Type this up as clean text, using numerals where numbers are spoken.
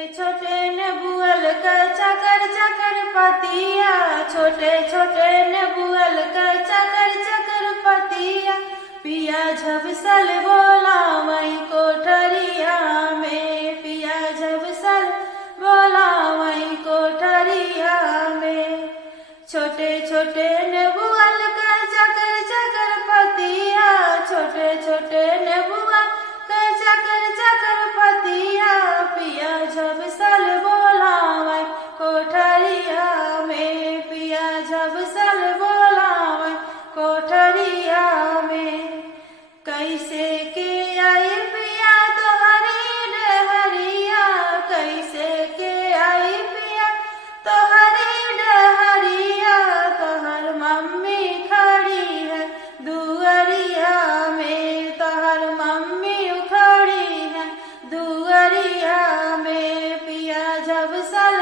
छोटे ने बुअल कर चकर चकर पतिया, छोटे छोटे ने बुअल कर चकर चकर पतिया, पिया झबसल बोला वही कोठरिया में, पिया झबसल बोला वही कोठरिया में। छोटे छोटे ने बुअल कर चकर चकर पतिया, छोटे छोटे ने बुअल कर चकर चकर पतिया, पिया झबसल बोला वही कोठरिया में, पिया झबसल बोला वही कोठरिया में। कैसे के आई पिया तोहरी डहरिया, कैसे के आई पिया तोहरी डहरिया, तोहर मम्मी खड़ी है दुअरिया में, तोहर मम्मी खड़ी है दुअरिया में, पिया झबसल